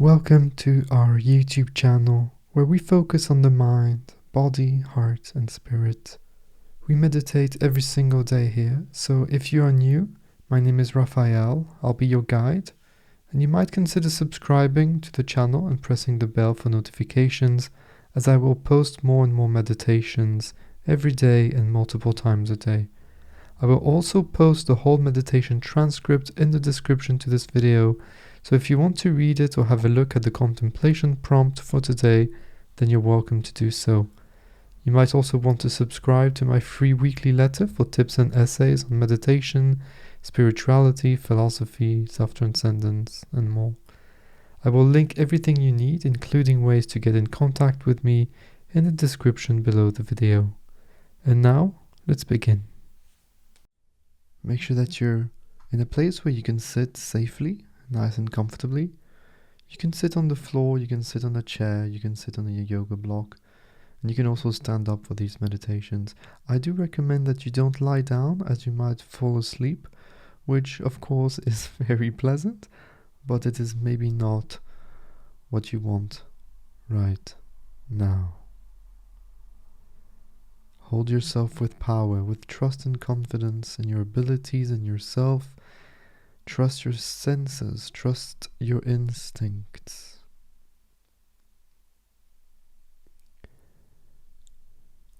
Welcome to our YouTube channel where we focus on the mind, body, heart and spirit. We meditate every single day here, so if you are new, my name is Raphael, I'll be your guide, and you might consider subscribing to the channel and pressing the bell for notifications, as I will post more and more meditations every day and multiple times a day. I will also post the whole meditation transcript in the description to this video, so if you want to read it or have a look at the contemplation prompt for today, then you're welcome to do so. You might also want to subscribe to my free weekly letter for tips and essays on meditation, spirituality, philosophy, self-transcendence, and more. I will link everything you need, including ways to get in contact with me, in the description below the video. And now, let's begin. Make sure that you're in a place where you can sit safely, nice and comfortably. You can sit on the floor, you can sit on a chair, you can sit on a yoga block, and you can also stand up for these meditations. I do recommend that you don't lie down, as you might fall asleep, which of course is very pleasant, but it is maybe not what you want right now. Hold yourself with power, with trust and confidence in your abilities and yourself. Trust your senses, trust your instincts.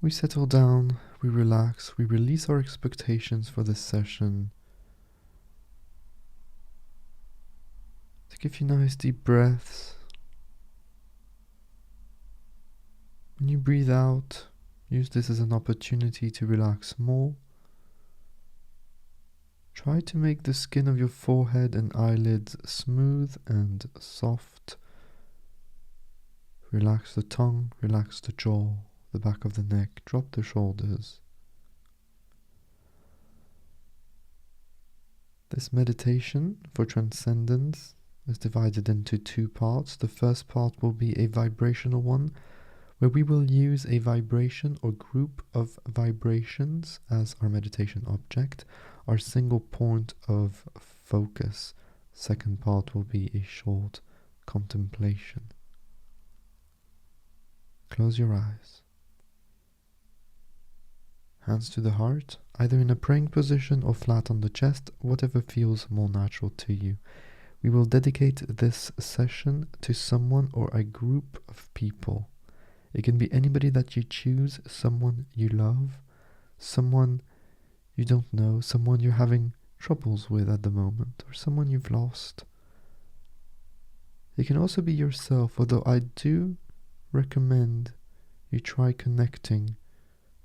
We settle down, we relax, we release our expectations for this session. Take a few nice deep breaths. When you breathe out, use this as an opportunity to relax more. Try to make the skin of your forehead and eyelids smooth and soft. Relax the tongue, relax the jaw, the back of the neck, drop the shoulders. This meditation for transcendence is divided into two parts. The first part will be a vibrational one, where we will use a vibration or group of vibrations as our meditation object, our single point of focus. Second part will be a short contemplation. Close your eyes. Hands to the heart, either in a praying position or flat on the chest, whatever feels more natural to you. We will dedicate this session to someone or a group of people. It can be anybody that you choose, someone you love, someone you don't know, someone you're having troubles with at the moment, or someone you've lost. It can also be yourself, although I do recommend you try connecting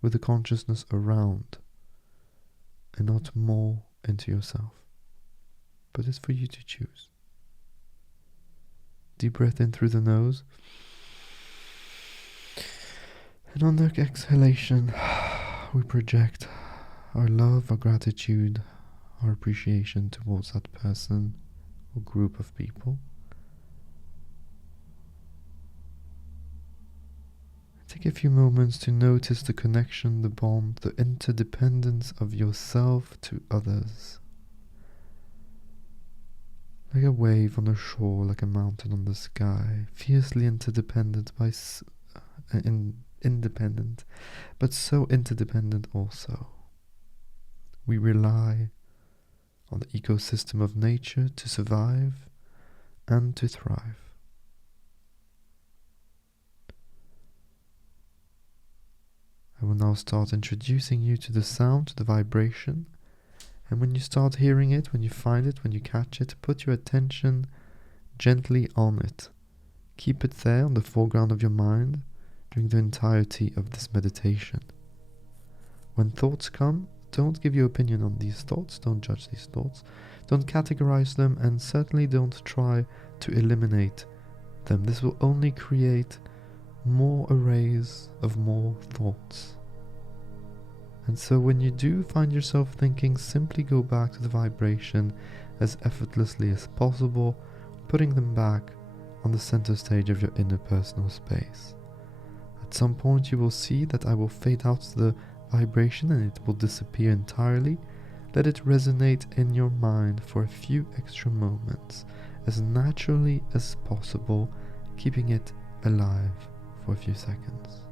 with the consciousness around and not more into yourself. But it's for you to choose. Deep breath in through the nose. And on the exhalation, we project our love, our gratitude, our appreciation towards that person or group of people. Take a few moments to notice the connection, the bond, the interdependence of yourself to others. Like a wave on the shore, like a mountain on the sky, fiercely interdependent independent, but so interdependent also. We rely on the ecosystem of nature to survive and to thrive. I will now start introducing you to the sound, to the vibration, and when you start hearing it, when you find it, when you catch it, put your attention gently on it. Keep it there on the foreground of your mind during the entirety of this meditation. When thoughts come, don't give your opinion on these thoughts, don't judge these thoughts, don't categorize them, and certainly don't try to eliminate them. This will only create more arrays of more thoughts. And so when you do find yourself thinking, simply go back to the vibration as effortlessly as possible, putting them back on the center stage of your inner personal space. At some point you will see that I will fade out the vibration and it will disappear entirely. Let it resonate in your mind for a few extra moments, as naturally as possible, keeping it alive for a few seconds.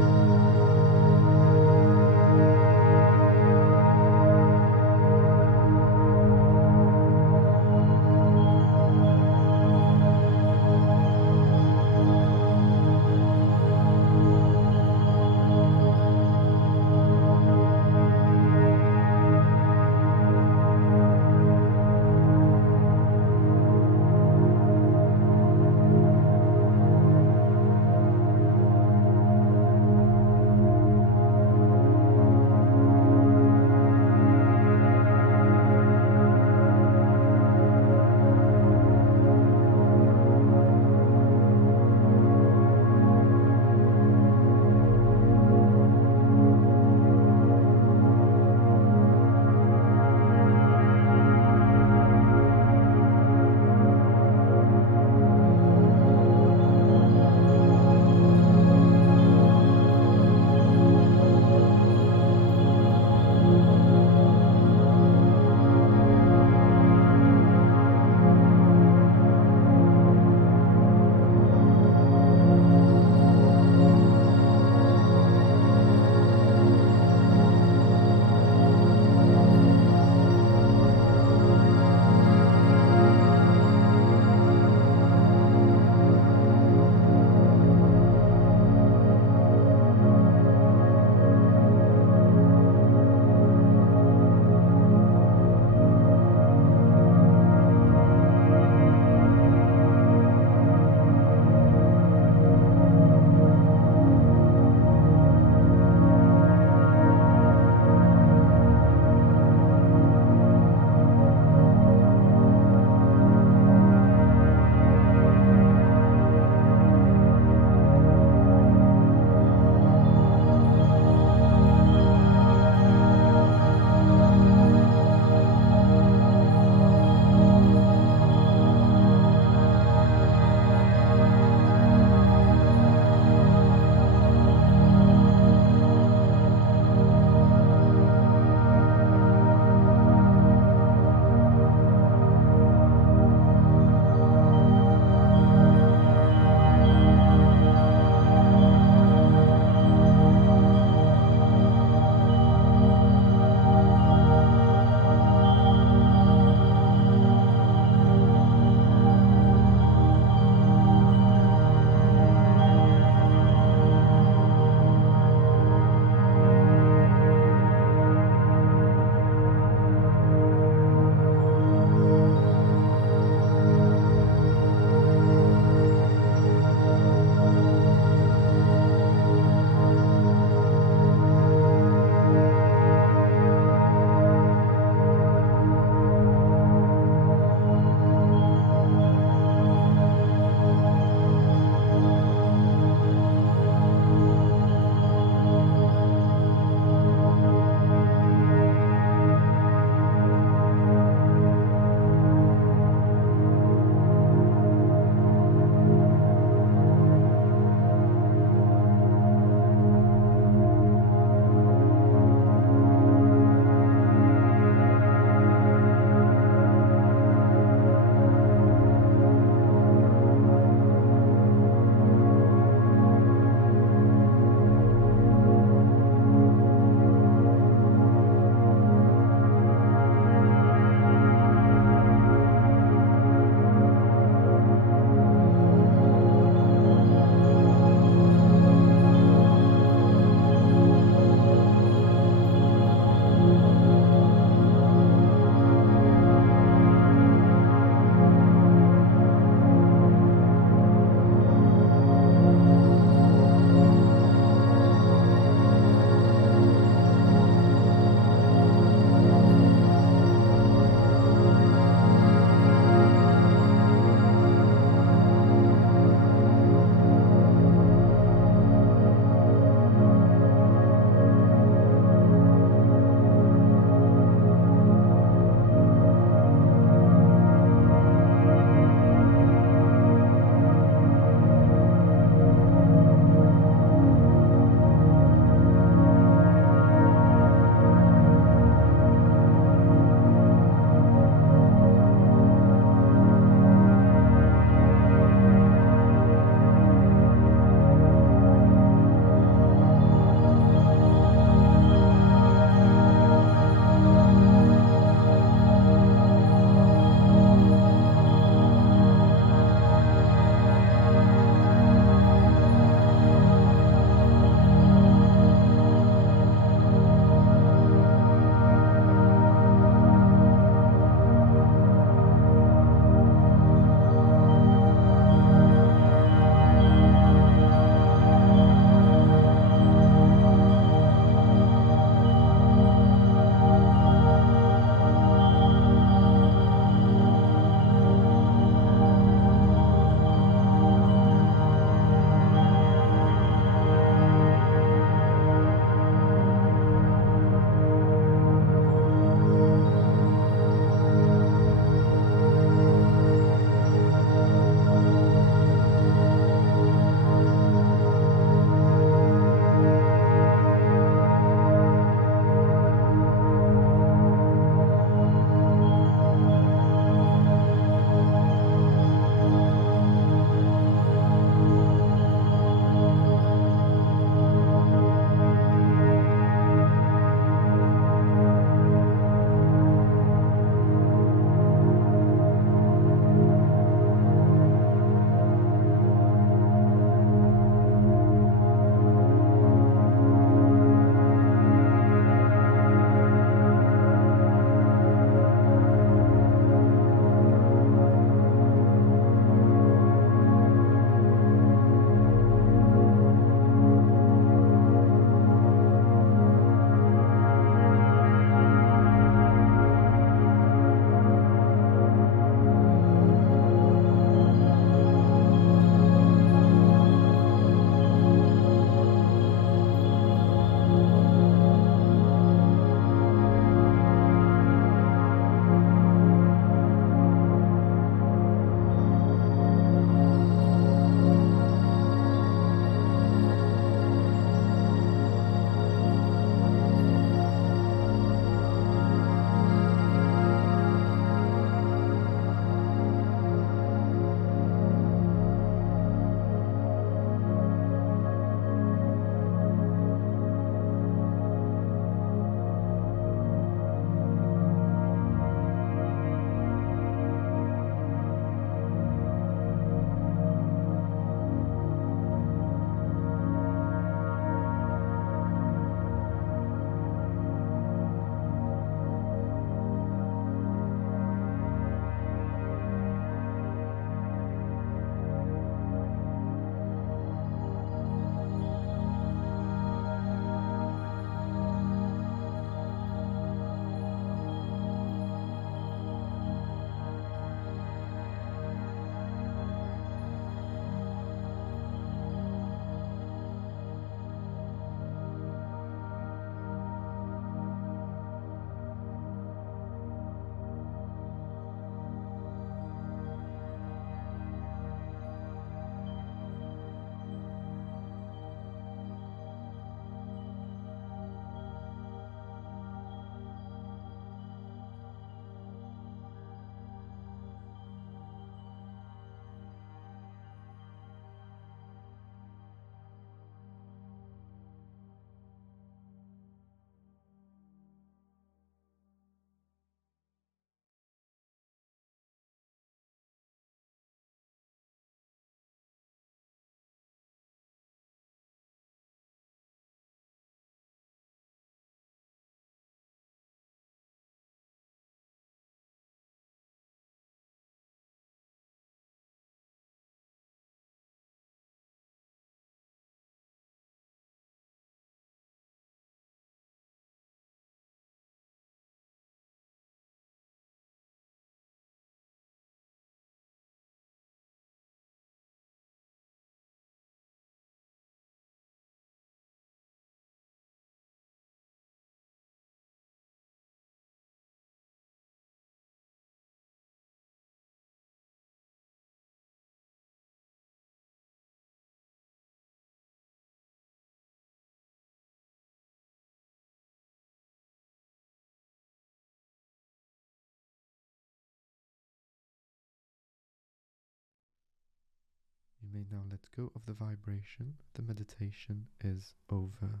may now let go of the vibration. The meditation is over.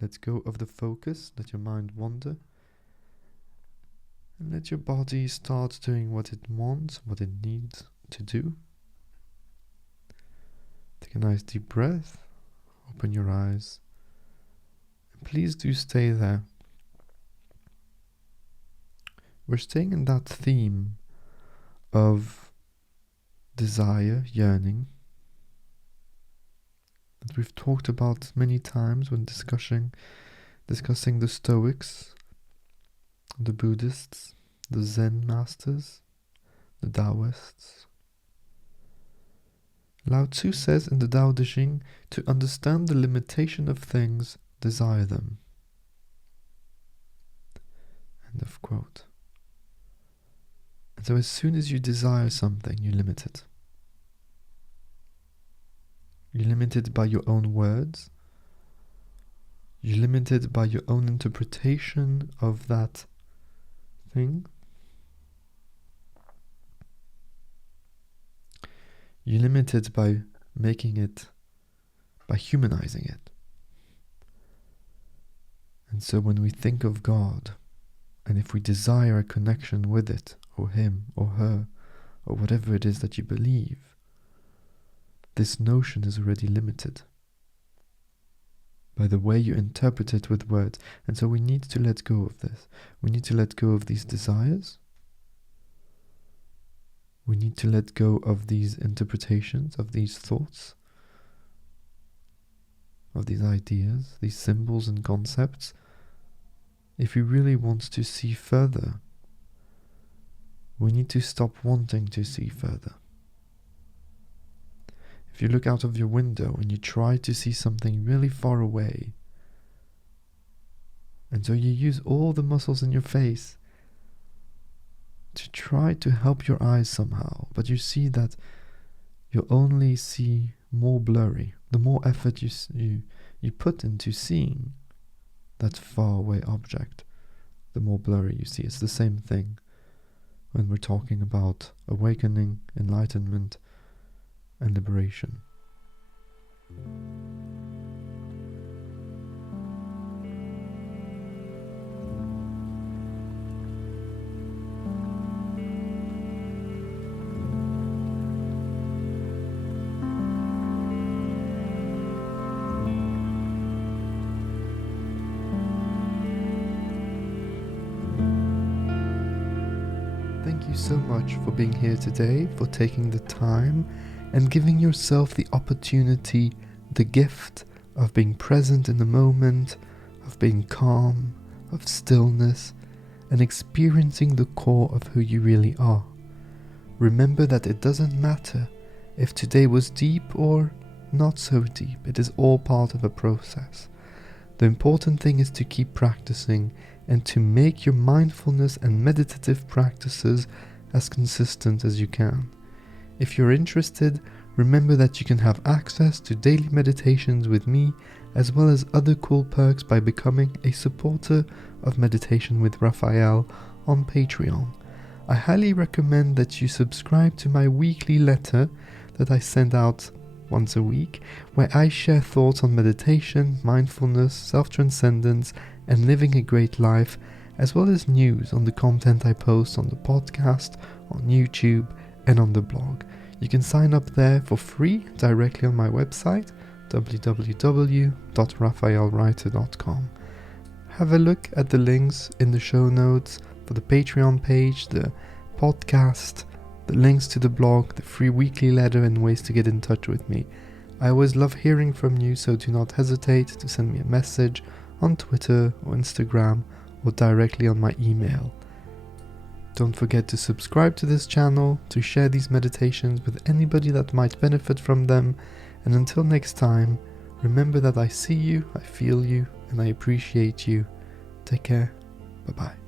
Let go of the focus, let your mind wander, and let your body start doing what it wants, what it needs to do. Take a nice deep breath, open your eyes, and please do stay there. We're staying in that theme of desire, yearning, that we've talked about many times when discussing the Stoics, the Buddhists, the Zen masters, the Taoists. Lao Tzu says in the Tao Te Ching, to understand the limitation of things, desire them. End of quote. And so as soon as you desire something, you limit it. You're limited by your own words. You're limited by your own interpretation of that thing. You're limited by humanizing it. And so when we think of God, and if we desire a connection with it, or him, or her, or whatever it is that you believe, this notion is already limited by the way you interpret it with words. And so we need to let go of this. We need to let go of these desires. We need to let go of these interpretations, of these thoughts, of these ideas, these symbols and concepts, if we really want to see further. We need to stop wanting to see further. If you look out of your window and you try to see something really far away, and so you use all the muscles in your face to try to help your eyes somehow, but you see that you only see more blurry. The more effort you put into seeing that far away object, the more blurry you see. It's the same thing when we're talking about awakening, enlightenment, and liberation. Thank you so much for being here today, for taking the time and giving yourself the opportunity, the gift of being present in the moment, of being calm, of stillness, and experiencing the core of who you really are. Remember that it doesn't matter if today was deep or not so deep. It is all part of a process. The important thing is to keep practicing and to make your mindfulness and meditative practices as consistent as you can. If you're interested, remember that you can have access to daily meditations with me, as well as other cool perks by becoming a supporter of Meditation with Raphael on Patreon. I highly recommend that you subscribe to my weekly letter that I send out once a week, where I share thoughts on meditation, mindfulness, self-transcendence, and living a great life, as well as news on the content I post on the podcast, on YouTube, and on the blog. You can sign up there for free directly on my website, www.raphaelwriter.com. Have a look at the links in the show notes for the Patreon page, the podcast, the links to the blog, the free weekly letter, and ways to get in touch with me. I always love hearing from you, so do not hesitate to send me a message on Twitter or Instagram or directly on my email. Don't forget to subscribe to this channel, to share these meditations with anybody that might benefit from them, and until next time, remember that I see you, I feel you, and I appreciate you. Take care. Bye-bye.